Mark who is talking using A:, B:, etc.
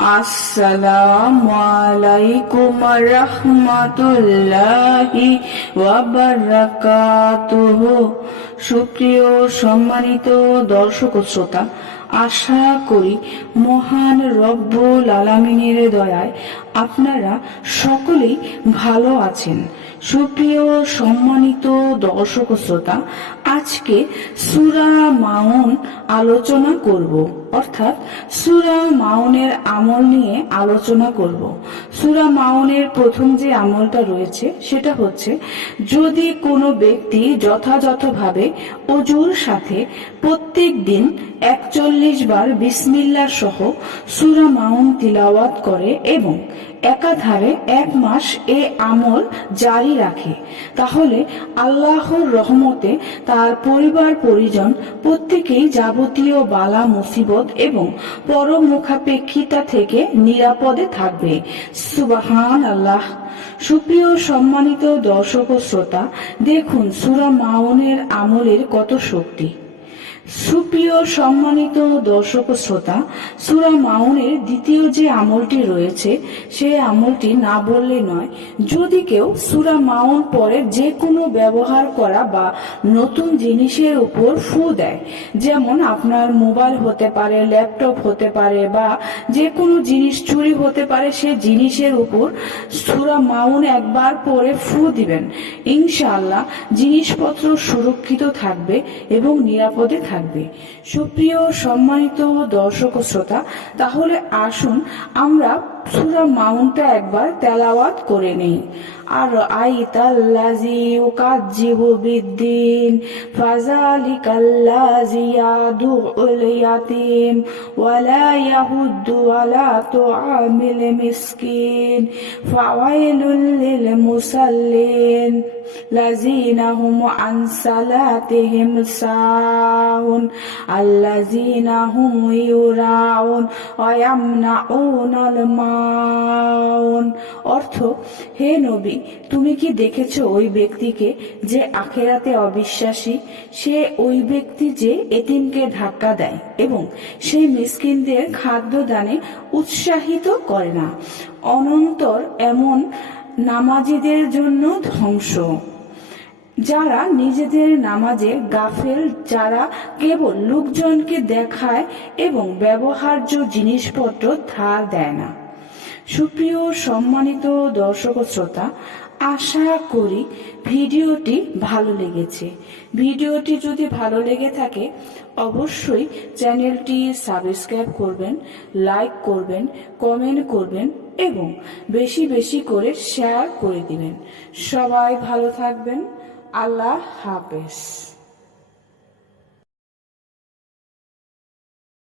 A: আসসালামু রহমতুল্লাহি সুপ্রিয় সম্মানিত দর্শক শ্রোতা, আশা করি মহান রব্বুল আলামিনের দয়ায় আপনারা সকলেই ভালো আছেন। সুপ্রিয় সম্মানিত দর্শক শ্রোতা আজকে সুরা মাউন আলোচনা করব। অর্থাৎ সুরা মাউনের আমল নিয়ে আলোচনা করব। সুরা মাউনের প্রথম যে আমলটা রয়েছে, সেটা হচ্ছে, যদি কোনো ব্যক্তি যথাযথভাবে অজুর সাথে প্রত্যেক দিন একচল্লিশ বার বিসমিল্লা সহ সুরা মাউন তিলাওয়াত করে এবং একাধারে এক মাস এ আমল জারি রাখে। তাহলে আল্লাহর রহমতে তার পরিবার পরিজন প্রত্যেকেই যাবতীয় বালা, মুসিবত এবং পরমুখাপেক্ষিতা থেকে নিরাপদে থাকবে। সুবাহান আল্লাহ সুপ্রিয় সম্মানিত দর্শক ও শ্রোতা, দেখুন সুরা মাউনের আমলের কত শক্তি। সুপ্রিয় সম্মানিত দর্শক শ্রোতা, সুরা মাউনের দ্বিতীয় যে আমলটি রয়েছে, সেই আমলটি না বললে নয়, যদি কেউ সুরা মাউন পরে যে কোনো ব্যবহার করা বা নতুন জিনিসের উপর ফু দেয়, যেমন আপনার মোবাইল হতে পারে, ল্যাপটপ হতে পারে বা যে কোনো জিনিস চুরি হতে পারে, সে জিনিসের উপর সুরা মাউন একবার পরে ফু দিবেন। ইনশাআল্লাহ জিনিসপত্র সুরক্ষিত থাকবে এবং নিরাপদে থাকবে। সুপ্রিয় সম্মানিত দর্শক ও শ্রোতা তাহলে আসুন আমরা সুরা মাউন্টটা একবার তেলাওয়াত করে নেই আর আইতাল্লাজি উকাজ্জিবু বিদ্দিন ফাজালিকাল্লাজি ইয়াদুল ইয়াতিম ওয়ালা ইয়াহুদ্দু আলা তুআমিল মিসকিন ফাওয়াইলুল লিল মুসাল্লিন الذين هم عن صلاتهم ساهون الذين هم يراعون ويمنعون الماعون অর্থ, হে নবী, তুমি কি দেখেছ ওই ব্যক্তিকে যে আখেরাতে অবিশ্বাসী? সে ওই ব্যক্তি যে এতিমকে ধাক্কা দেয় এবং সেই মিসকিনদের খাদ্য দানে উৎসাহিত করে না। অনন্তর এমন নামাজিদের জন্য ধ্বংস। যারা নিজেদের নামাজে গাফেল, যারা কেবল লোকজনকে দেখায় এবং ব্যবহার্য জিনিসপত্র ধার দেয় না। সুপ্রিয় সম্মানিত দর্শক শ্রোতা, আশা করি ভিডিওটি ভালো লেগেছে। ভিডিওটি যদি ভালো লেগে থাকে, অবশ্যই চ্যানেলটি সাবস্ক্রাইব করবেন, লাইক করবেন, কমেন্ট করবেন এবং বেশি বেশি করে শেয়ার করে দিবেন। সবাই ভালো থাকবেন। আল্লাহ হাফেজ।